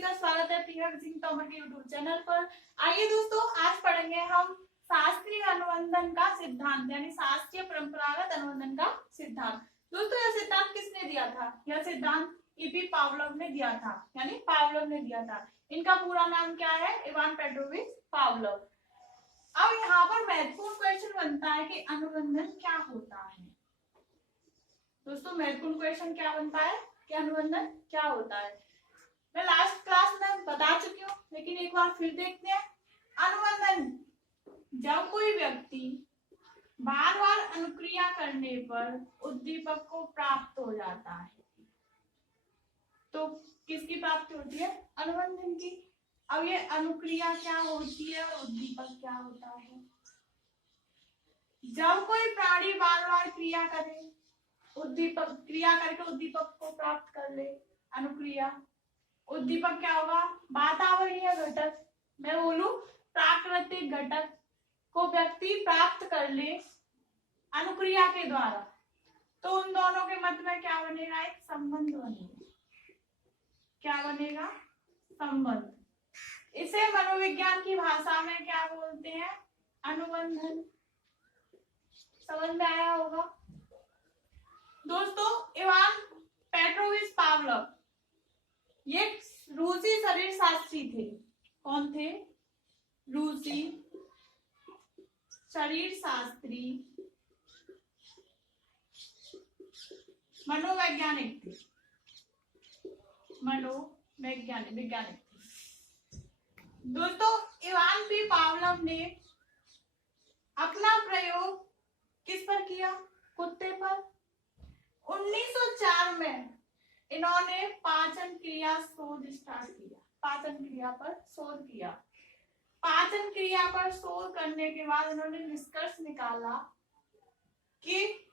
का स्वागत है प्रिया सिंह तोमर के यूट्यूब चैनल पर। आइए दोस्तों, आज पढ़ेंगे हम शास्त्रीय अनुबंधन का सिद्धांत यानी शास्त्रीय परंपरागत अनुबंधन का सिद्धांत। दोस्तों, यह सिद्धांत किसने दिया था? यह सिद्धांत ईपी पावलोव ने दिया था, यानी पावलोव ने दिया था। इनका पूरा नाम क्या है? Ivan Petrovich Pavlov. अब यहाँ पर महत्वपूर्ण क्वेश्चन बनता है कि अनुबंधन क्या होता है। दोस्तों, महत्वपूर्ण क्वेश्चन क्या बनता है कि अनुबंधन क्या होता है। मैं लास्ट क्लास में बता चुकी हूँ, लेकिन एक बार फिर देखते हैं। अनुबंधन जब कोई व्यक्ति बार बार अनुक्रिया करने पर उद्दीपक को प्राप्त हो जाता है। तो किसकी प्राप्ति होती है? अनुबंधन की। अब ये अनुक्रिया क्या होती है और उद्दीपक क्या होता है? जब कोई प्राणी बार बार क्रिया करे, उद्दीपक क्रिया करके उद्दीपक को प्राप्त कर ले, अनुक्रिया। उद्दीपक क्या होगा? वातावरणीय घटक, मैं बोलूं प्राकृतिक घटक को व्यक्ति प्राप्त कर ले अनुक्रिया के द्वारा, तो उन दोनों के मध्य में क्या बनेगा? एक संबंध बनेगा। क्या बनेगा? संबंध। इसे मनोविज्ञान की भाषा में क्या बोलते हैं? अनुबंधन। समझ में आया होगा दोस्तों। इवान पेट्रोविच पावलोव ये रूसी शरीर शास्त्री थे। कौन थे? रूसी शरीर शास्त्री, मनोवैज्ञानिक थे। वैज्ञानिक थे। दोस्तों, इवान पी पावलोव ने अपना प्रयोग किस पर किया? कुत्ते पर। 1904 में इन्होंने पाचन क्रिया शोध स्टार्ट किया। पाचन क्रिया पर शोध किया। पाचन क्रिया पर शोध करने के बाद इन्होंने निष्कर्ष निकाला कि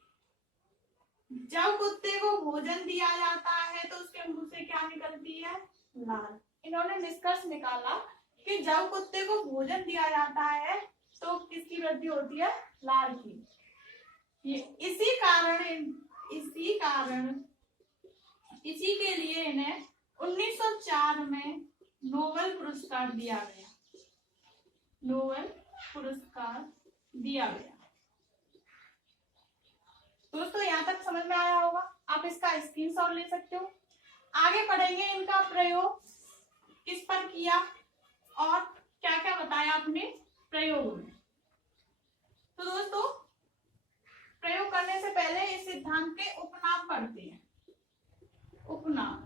जब कुत्ते को भोजन दिया जाता है तो उसके मुंह से क्या निकलती है? लार। इन्होंने निष्कर्ष निकाला कि जब कुत्ते को भोजन दिया जाता है तो किसकी वृद्धि होती है? लार की। इसी के लिए इन्हें 1904 में नोबेल पुरस्कार दिया गया। नोबेल पुरस्कार दिया गया। दोस्तों, यहाँ तक समझ में आया होगा। आप इसका स्क्रीनशॉट ले सकते हो। आगे पढ़ेंगे इनका प्रयोग किस पर किया और क्या क्या बताया अपने प्रयोग में। तो दोस्तों, प्रयोग करने से पहले इस सिद्धांत के उपनाम पढ़ते हैं। उपनाम,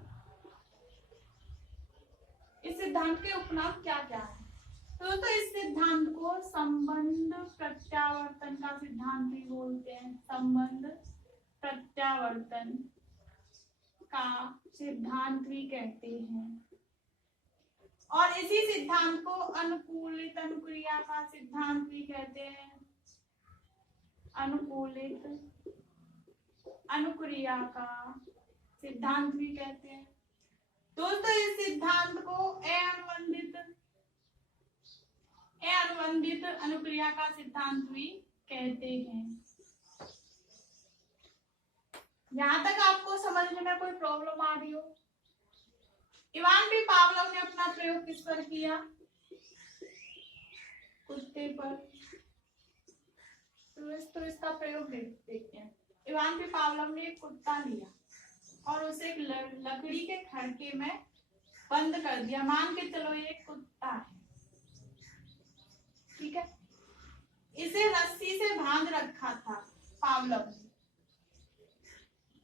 इस सिद्धांत के उपनाम क्या क्या है? तो दोस्तों, इस सिद्धांत को संबंध प्रत्यावर्तन का सिद्धांत भी बोलते हैं। संबंध प्रत्यावर्तन का सिद्धांत भी कहते हैं। और इसी सिद्धांत को अनुकूलित अनुक्रिया का सिद्धांत भी कहते हैं। अनुकूलित अनुक्रिया का सिद्धांत भी कहते हैं। दोस्तों, इस सिद्धांत को अनुबंधित अनुक्रिया का सिद्धांत भी कहते हैं। यहां तक आपको समझने में कोई प्रॉब्लम आ रही हो? इवान पी पावलोव ने अपना प्रयोग किस पर किया? कुत्ते पर। तो इसका प्रयोग देखते हैं। इवान पी पावलोव ने एक कुत्ता लिया और उसे एक लकड़ी के खड़के में बंद कर दिया। मान के चलो ये कुत्ता है, ठीक है। इसे रस्सी से बांध रखा था पावलोव ने।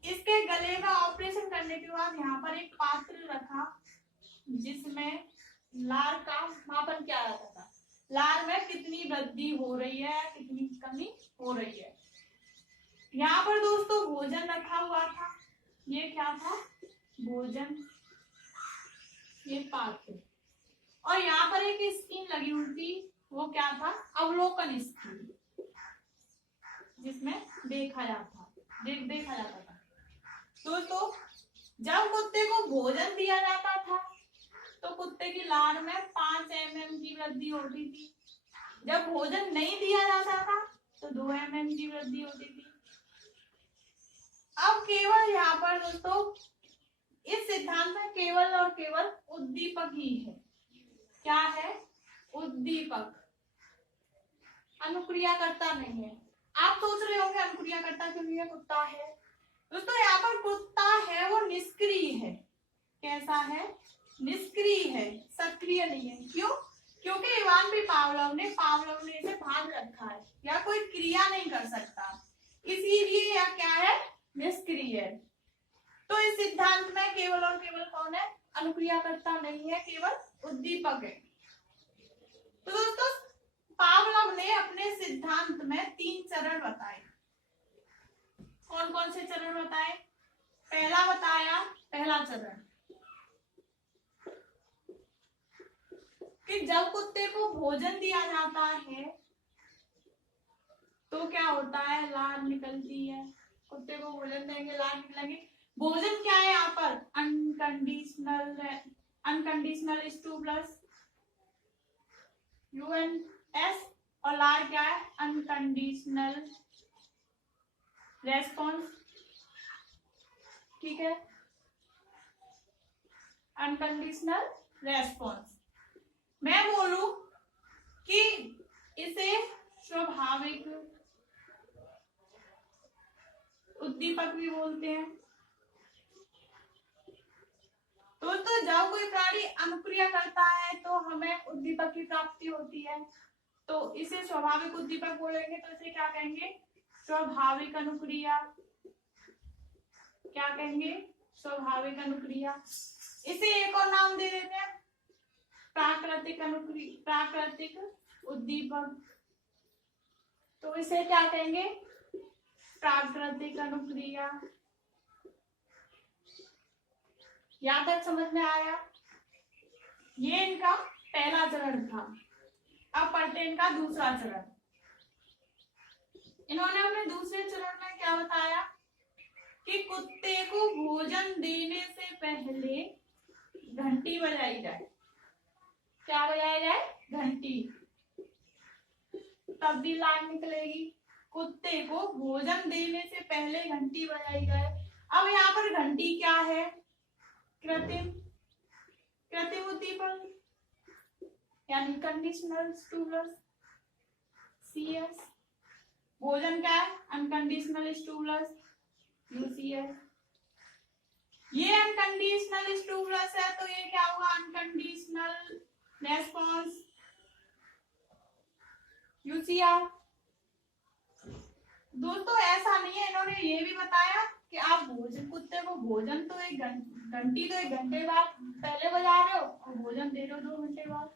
इसके गले में ऑपरेशन करने के बाद यहाँ पर एक पात्र रखा जिसमें लार का मापन किया जाता था। लार में कितनी वृद्धि हो रही है, कितनी कमी हो रही है। यहाँ पर दोस्तों भोजन रखा हुआ था। ये क्या था? भोजन। ये पात्र। और यहाँ पर एक स्क्रीन लगी हुई थी। वो क्या था? अवलोकन स्क्रीन, जिसमें देखा जाता था। दोस्तों, जब कुत्ते को भोजन दिया जाता था तो कुत्ते की लार में 5 mm की वृद्धि होती थी। जब भोजन नहीं दिया जाता था तो 2 mm की वृद्धि होती थी। अब केवल यहाँ पर दोस्तों इस सिद्धांत में केवल और केवल उद्दीपक ही है। क्या है? उद्दीपक, अनुक्रिया करता नहीं है। आप सोच रहे होंगे अनुक्रिया करता क्यों नहीं है, कुत्ता है। दोस्तों यहाँ पर कुत्ता है वो निष्क्रिय है। कैसा है? निष्क्रिय है, सक्रिय नहीं है। क्यों? क्योंकि इवान भी पावलोव ने इसे भाग रखा है, या कोई क्रिया नहीं कर सकता, इसीलिए यह क्या है? निष्क्रिय है। तो इस सिद्धांत में केवल और केवल कौन है? अनुक्रिया करता नहीं है, केवल उद्दीपक है। तो दोस्तों पावलोव ने अपने सिद्धांत में 3 चरण बताए। कौन कौन से चरण बताए? पहला बताया, पहला चरण कि जब कुत्ते को भोजन दिया जाता है तो क्या होता है? लार निकलती है। कुत्ते को भोजन देंगे, लार निकलेंगे। भोजन क्या है यहाँ पर? अनकंडीशनल S2 प्लस UNS, और लार क्या है? Unconditional response. ठीक है, अनकंडीशनल रेस्पॉन्स। मैं बोलूं कि इसे स्वाभाविक उद्दीपक भी बोलते हैं। तो जब कोई प्राणी अनुक्रिया करता है तो हमें उद्दीपक की प्राप्ति होती है, तो इसे स्वाभाविक उद्दीपक बोलेंगे। तो इसे क्या कहेंगे? स्वाभाविक अनुक्रिया। क्या कहेंगे? स्वाभाविक अनुक्रिया। इसे एक और नाम दे देते हैं, प्राकृतिक अनुक्रिया, प्राकृतिक उद्दीपक। तो इसे क्या कहेंगे? प्राकृतिक अनुक्रिया। यहां तक समझ में आया? ये इनका पहला चरण था। अब पढ़ते हैं इनका दूसरा चरण। इन्होंने अपने दूसरे चरण में क्या बताया कि कुत्ते को भोजन देने से पहले घंटी बजाई जाए। क्या बजाया जाए? घंटी, तब भी लार निकलेगी। कुत्ते को भोजन देने से पहले घंटी बजाई जाए। अब यहाँ पर घंटी क्या है? कृत्रिम उद्दीपक, यानी कंडीशनल स्टिमुलस CS। भोजन क्या है? Unconditional stimulus UCS। ये अनकंडीशनल स्टिमुलस है तो ये क्या होगा? Unconditional response UCR। दोस्तों ऐसा नहीं है, इन्होंने ये भी बताया कि आप कुत्ते को भोजन तो घंटी तो 1 घंटे बाद पहले बजा रहे हो और भोजन दे रहे हो 2 घंटे बाद।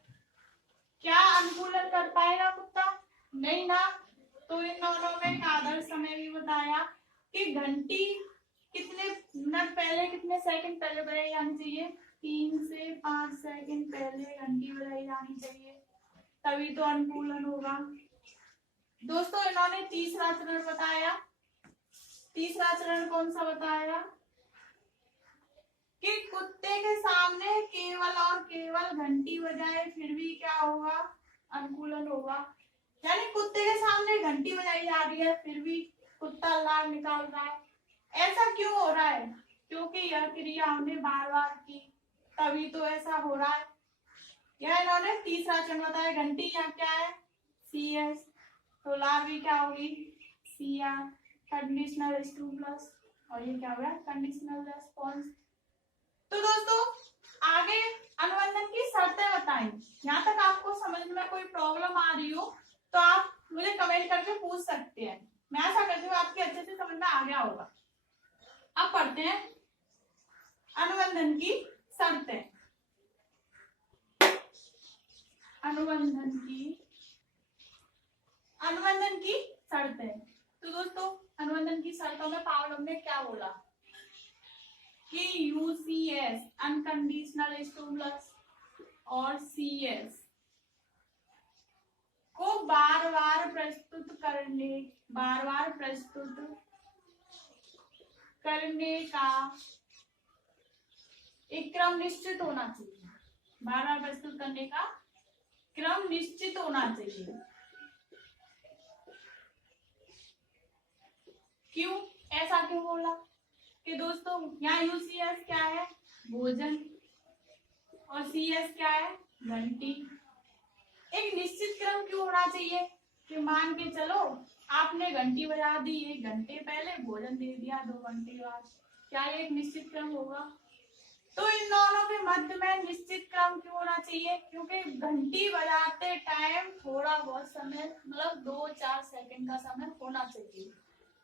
क्या अनुकूलन कर पाएगा कुत्ता? नहीं ना। तो इन दोनों में आदर्श समय भी बताया कि घंटी कितने मिनट पहले, कितने सेकंड पहले बजाई जानी चाहिए? 3 से 5 सेकंड पहले घंटी बजाई जानी चाहिए, तभी तो अनुकूलन होगा। दोस्तों इन्होंने तीसरा चरण बताया। तीसरा चरण कौन सा बताया? कि कुत्ते के सामने केवल और केवल घंटी बजाए फिर भी क्या होगा? अनुकूलन होगा। यानी कुत्ते के सामने घंटी बजाई जा रही है फिर भी कुत्ता लार निकाल रहा है। ऐसा क्यों हो रहा है? क्योंकि यह क्रिया हमने बार बार की, तभी तो ऐसा हो रहा है। यह इन्होंने तीसरा चरण बताया। घंटी यहाँ क्या है? CS, तो लार भी क्या होगी? CR, कंडीशनल स्टिमुलस, और ये क्या हो गया? Conditional response. तो दोस्तों आगे अनुबंधन की शर्तें बताएं। यहाँ तक आपको समझ में कोई प्रॉब्लम आ रही हो तो आप मुझे कमेंट करके पूछ सकते हैं। मैं ऐसा करती हूँ आपके अच्छे से समझ में आ गया होगा। अब पढ़ते हैं अनुबंधन की शर्तें। अनुबंधन की शर्तें। तो दोस्तों अनुबंधन की शर्तों में पावलोव ने क्या बोला कि UCS अनकंडीशनल स्टिमुलस और CS को बार बार प्रस्तुत करने का एक क्रम निश्चित होना चाहिए। बार बार प्रस्तुत करने का क्रम निश्चित होना चाहिए। क्यों? ऐसा क्यों बोला? कि दोस्तों यहाँ UCS क्या है? भोजन, और CS क्या है, घंटी। एक निश्चित क्रम क्यों होना चाहिए कि मान के चलो आपने घंटी बजा दी 1 घंटे पहले, भोजन दे दिया 2 घंटे बाद, क्या ये एक निश्चित क्रम होगा? तो इन दोनों के मध्य में निश्चित क्रम क्यों होना चाहिए? क्योंकि घंटी बजाते टाइम थोड़ा बहुत समय, मतलब 2-4 सेकंड का समय होना चाहिए।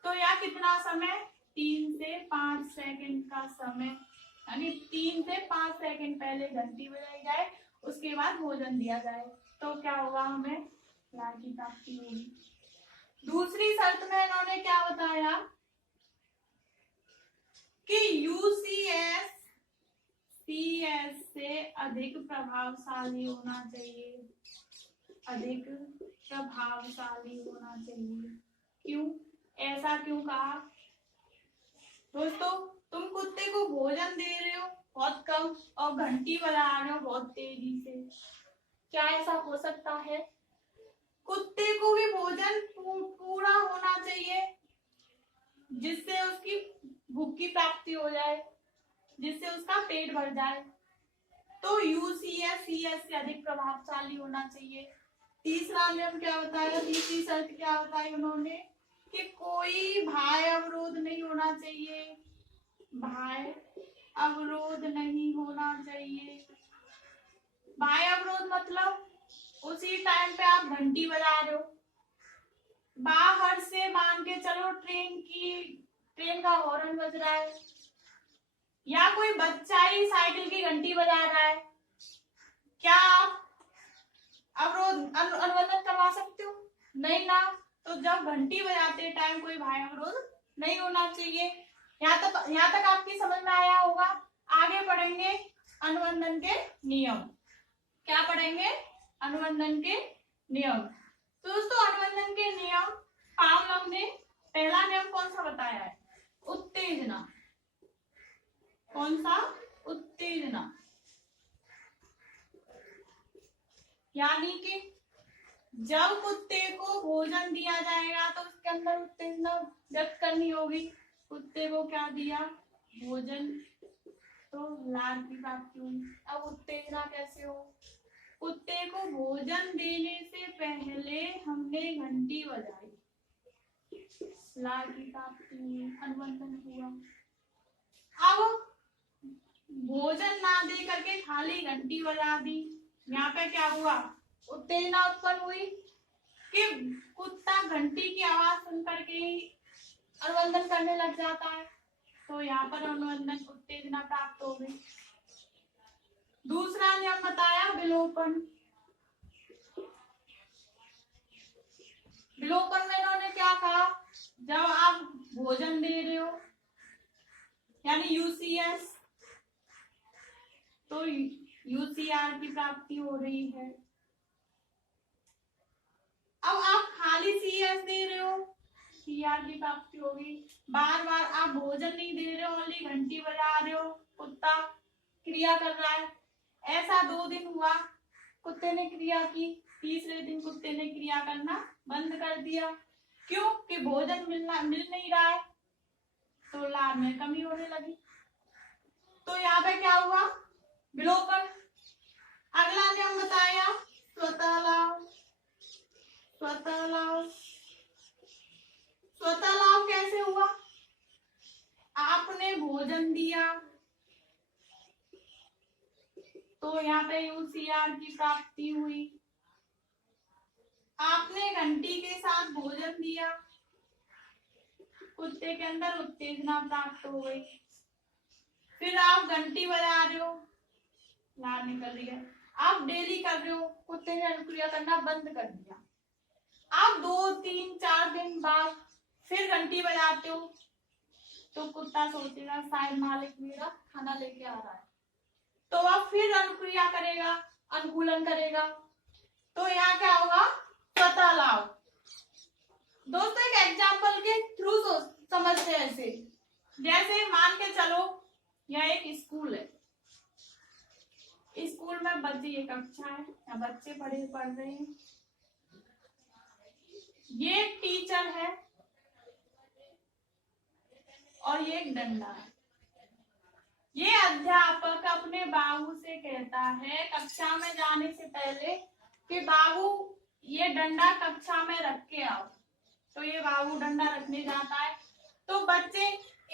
तो यह कितना समय, 3 से 5 सेकंड का समय, यानी 3 से 5 सेकंड पहले घंटी बजाई जाए, उसके बाद भोजन दिया जाए, तो क्या होगा, हमें लाभ की प्राप्ति होगी। दूसरी शर्त में इन्होंने क्या बताया कि यूसीएस CS से अधिक प्रभावशाली होना चाहिए, अधिक प्रभावशाली होना चाहिए। क्यों, ऐसा क्यों कहा? दोस्तों, तुम कुत्ते को भोजन दे रहे हो बहुत कम और घंटी बजा रहे हो बहुत तेजी से, क्या ऐसा हो सकता है? कुत्ते को भी भोजन पूरा होना चाहिए, जिससे उसकी भूख की प्राप्ति हो जाए, जिससे उसका पेट भर जाए। तो यूसीएस CS से अधिक प्रभावशाली होना चाहिए। तीसरा नियम क्या बताया, तीसरी शर्त क्या बताई उन्होंने कि कोई बाह्य अवरोध नहीं होना चाहिए, बाह्य अवरोध नहीं होना चाहिए। बाह्य अवरोध मतलब उसी टाइम पे आप घंटी बजा रहे हो, बाहर से मान के चलो ट्रेन का हॉर्न बज रहा है, या कोई बच्चा ही साइकिल की घंटी बजा रहा है, क्या आप अवरोध अनुबंधन करवा सकते हो? नहीं ना। तो जब घंटी बजाते टाइम कोई बाह्य अवरोध नहीं होना चाहिए। यहाँ तक आपकी समझ में आया होगा। आगे पढ़ेंगे अनुबंधन के नियम। क्या पढ़ेंगे? अनुबंधन के नियम। तो दोस्तों, अनुबंधन के नियम पावलोव ने पहला नियम कौन सा बताया है? उत्तेजना। कौन सा? उत्तेजना। यानी कि जब कुत्ते को भोजन दिया जाएगा तो उसके अंदर उत्तेजना व्यक्त करनी होगी। कुत्ते को क्या दिया? भोजन, तो लार की प्राप्ति हुई। अब उत्तेजना कैसे हो? कुत्ते को भोजन देने से पहले हमने घंटी बजाई, लार की प्राप्ति हुई, अनुबंधन हुआ। अब भोजन ना दे करके खाली घंटी बजा दी, यहाँ पे क्या हुआ? उत्तेजना उत्पन्न हुई कि कुत्ता घंटी की आवाज सुन करके ही अनुबंधन करने लग जाता है, तो यहाँ पर अनुबंधन उत्तेजना प्राप्त हो गई। दूसरा नियम बताया विलोपन। विलोपन में इन्होंने क्या कहा? जब आप भोजन दे रहे हो यानी यूसीएस, तो यूसीआर की प्राप्ति हो रही है। अब आप खाली सीएस दे रहे हो, सीआर की प्राप्ति होगी। बार बार आप भोजन नहीं दे रहे हो, ओनली घंटी बजा रहे हो, कुत्ता क्रिया कर रहा है। ऐसा 2 दिन हुआ, कुत्ते ने क्रिया की, तीसरे दिन कुत्ते ने क्रिया करना बंद कर दिया। क्यों? कि भोजन मिल नहीं रहा है, तो लार में कमी होने लगी। तो यहाँ पे क्या हुआ? विलोपन। अगला नियम बताया स्वतः लाभ। स्वतः लाभ, स्वतः लाभ कैसे हुआ? आपने भोजन दिया तो यहाँ पे यूसीआर की प्राप्ति हुई। आपने घंटी के साथ भोजन दिया, कुत्ते के अंदर उत्तेजना प्राप्त हो गई। फिर आप घंटी बजा रहे हो, लार निकल रही है। आप डेली कर रहे हो, कुत्ते ने अनुक्रिया करना बंद कर दिया। आप 2-3-4 दिन बाद फिर घंटी बजाते हो, तो कुत्ता सोचेगा शायद मालिक मेरा खाना लेके आ रहा है, तो वह फिर अनुक्रिया करेगा, अनुकूलन करेगा। तो यहाँ क्या होगा? स्वतः लाभ। दोस्तों, एक एग्जाम्पल के थ्रू समझते हैं ऐसे। जैसे मान के चलो यह एक स्कूल है, स्कूल में बच्चे, ये कक्षा है, या बच्चे पढ़ रहे हैं। ये एक टीचर है और ये एक डंडा है। ये अध्यापक अपने बाबू से कहता है कक्षा में जाने से पहले कि बाबू ये डंडा कक्षा में रख के आओ। तो ये बाबू डंडा रखने जाता है, तो बच्चे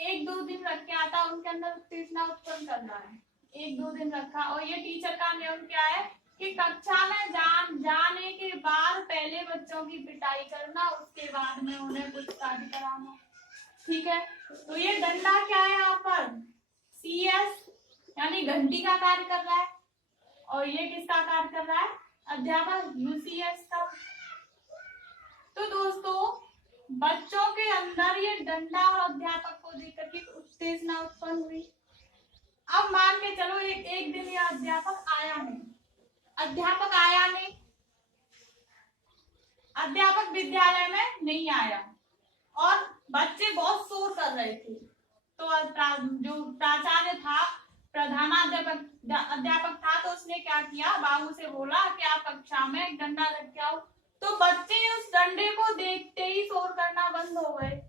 1-2 दिन रख के आता है, उनके अंदर उत्तेजना उत्पन्न करना है। 1-2 दिन रखा, और ये टीचर का नियम क्या है कि कक्षा में जाने के बाद पहले बच्चों की पिटाई करना, उसके बाद में उन्हें कुछ कार्य कराना। ठीक है, तो ये डंडा क्या है यहाँ पर CS यानी घंटी का कार्य कर रहा है, और ये किसका कार्य कर रहा है, अध्यापक UCS का। तो दोस्तों बच्चों के अंदर ये डंडा और अध्यापक को देख करके उत्तेजना उत्पन्न हुई। अब मान के चलो एक दिन यह अध्यापक आया नहीं, अध्यापक विद्यालय में नहीं आया, और बच्चे बहुत शोर कर रहे थे। तो जो प्राचार्य था, अध्यापक था, तो उसने क्या किया, बाबू से बोला कि आप कक्षा में एक डंडा रख के आओ। तो बच्चे उस डंडे को देखते ही शोर करना बंद हो गए,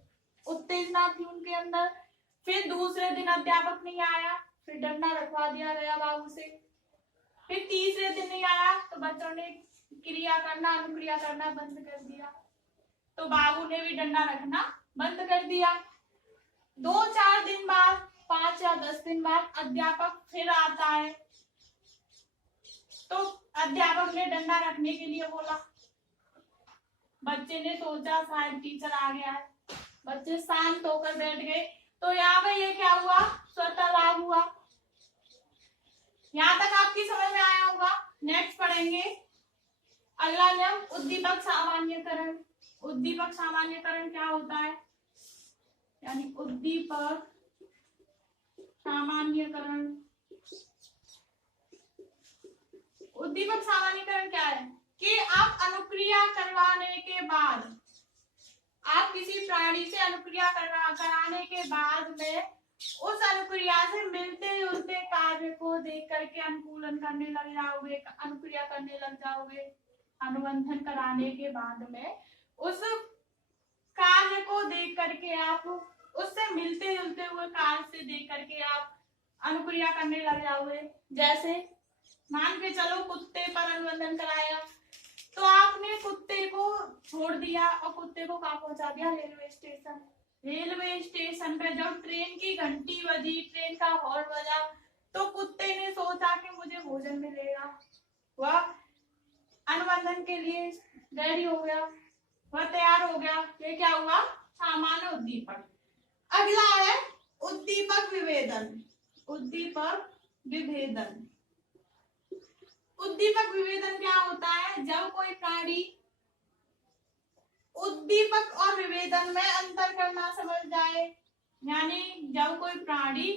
उत्तेजना थी उनके अंदर। फिर दूसरे दिन अध्यापक नहीं आया, फिर डंडा रखवा दिया गया बाबू से। फिर तीसरे दिन नहीं आया, तो बच्चों ने क्रिया करना, अनुक्रिया करना बंद कर दिया, तो बाबू ने भी डंडा रखना बंद कर दिया। 2-4 दिन बाद, 5 या 10 दिन बाद अध्यापक फिर आता है, तो अध्यापक ने डंडा रखने के लिए बोला। बच्चे ने सोचा शायद टीचर आ गया है, बच्चे शांत होकर बैठ गए। तो यहाँ पे ये क्या हुआ, स्वतः लाभ हुआ। यहाँ तक आपकी समझ में आया होगा। नेक्स्ट पढ़ेंगे अगला नियम, उद्दीपक सामान्यकरण। उद्दीपक सामान्यकरण क्या होता है, यानी उद्दीपक सामान्यकरण। उद्दीपक सामान्यकरण क्या है कि आप अनुक्रिया करवाने के बाद, आप किसी प्राणी से अनुक्रिया कराने के बाद में उस अनुक्रिया से मिलते जुलते कार्य को देख करके अनुकूलन करने लग जाओगे, अनुक्रिया करने लग जाओगे। अनुबंधन कराने के बाद में उस कार्य को देख करके आप, उससे मिलते जुलते हुए कार्य से देख करके आप अनुक्रिया करने लग जाओगे। जैसे मान के चलो कुत्ते पर अनुबंधन कराया, तो आपने कुत्ते को छोड़ दिया और कुत्ते को कहाँ पहुंचा दिया, रेलवे स्टेशन। रेलवे स्टेशन पे जब ट्रेन की घंटी बजी, ट्रेन का हॉर्न बजा, तो कुत्ते ने सोचा कि मुझे भोजन मिलेगा, वह अनुबंधन के लिए रेडी हो गया, वह तैयार हो गया। ये क्या हुआ, सामान्य उद्दीपक। अगला है उद्दीपक विभेदन। उद्दीपक विभेदन। उद्दीपक विभेदन क्या होता है, जब कोई प्राणी उद्दीपक और विभेदन में अंतर करना समझ जाए, यानी जब कोई प्राणी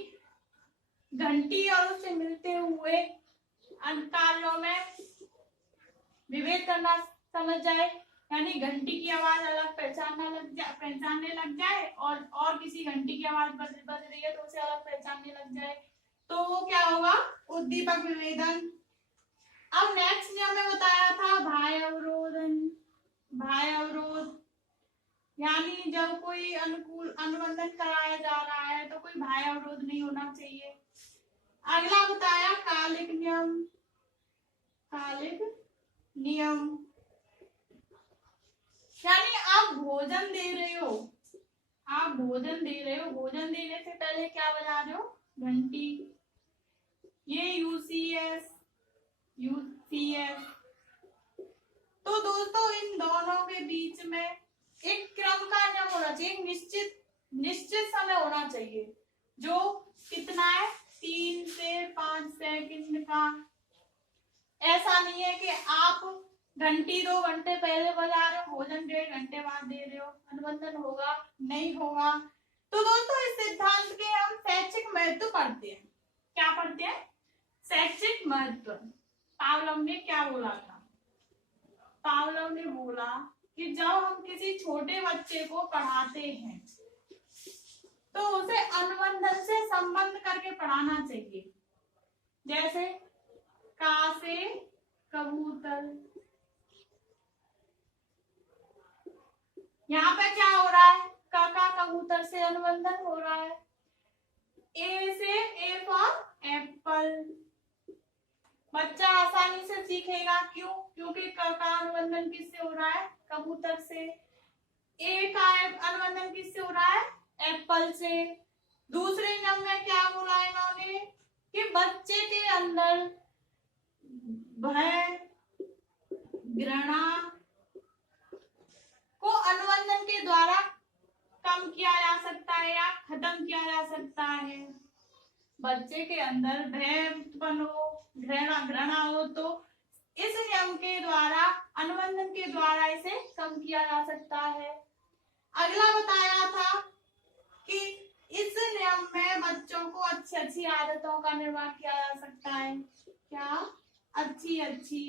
घंटी और उससे मिलते हुए कार्यों में विभेद करना समझ जाए, यानी घंटी की आवाज अलग पहचानने लग जाए, और किसी घंटी की आवाज बज रही है तो उसे अलग पहचानने लग जाए, तो वो क्या होगा, उद्दीपक विभेदन। अब नेक्स्ट नियम में बताया था बाह्य अवरोधन। बाह्य अवरोध यानी जब कोई अनुबंधन कराया जा रहा है तो कोई बाह्य अवरोध नहीं होना चाहिए। अगला बताया कालिक नियम। कालिक नियम यानी आप भोजन दे रहे हो, भोजन देने से पहले क्या बजा रहे हो, घंटी। ये यूसीएस। तो दोस्तों इन दोनों के बीच में एक क्रम का नियम होना चाहिए, निश्चित समय होना चाहिए, जो कितना है, 3 से 5 सेकंड का। ऐसा नहीं है कि आप घंटी 2 घंटे पहले बजा रहे हो, भोजन 1.5 घंटे बाद दे रहे हो, अनुबंधन होगा नहीं होगा। तो दोस्तों इस सिद्धांत के हम शैक्षिक महत्व पढ़ते हैं। क्या पढ़ते हैं, शैक्षिक महत्व। पावलोव ने क्या बोला था, पावलोव ने बोला कि जब हम किसी छोटे बच्चे को पढ़ाते हैं तो उसे अनुबंधन से संबंध करके पढ़ाना चाहिए। जैसे का से कबूतर, यहाँ पे क्या हो रहा है, का कबूतर से अनुबंधन हो रहा है। ए से ए फॉर एप्पल। बच्चा आसानी से सीखेगा, क्यों? क्योंकि क का अनुबंधन किससे हो रहा है? कबूतर से। ए का अनुबंधन किससे हो रहा है? एप्पल से। दूसरे नियम में क्या बोला इन्होंने कि बच्चे के अंदर भय, घृणा को अनुबंधन के द्वारा कम किया जा सकता है या खत्म किया जा सकता है। बच्चे के अंदर भय उत्पन्न हो, घृणा हो, तो इस नियम के द्वारा, अनुबंधन के द्वारा इसे कम किया जा सकता है। अगला बताया था कि इस नियम में बच्चों को अच्छी अच्छी आदतों का निर्माण किया जा सकता है। क्या? अच्छी अच्छी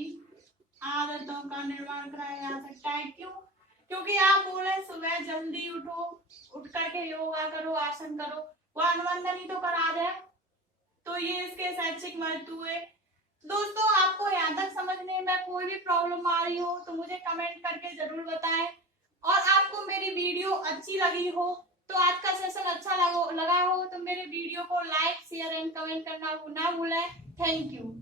आदतों का निर्माण कराया जा सकता है। क्यों? क्योंकि आप बोले सुबह जल्दी उठो, उठ करके योगा करो, आसन करो, वो अनुबंधन ही तो करा दे। तो ये इसके शैक्षिक महत्व हुए। दोस्तों, आपको यहाँ तक समझने में कोई भी प्रॉब्लम आ रही हो तो मुझे कमेंट करके जरूर बताएं। और आपको मेरी वीडियो अच्छी लगी हो, तो आज का सेशन अच्छा लगा हो तो मेरे वीडियो को लाइक, शेयर एंड कमेंट करना ना भूलें। Thank you.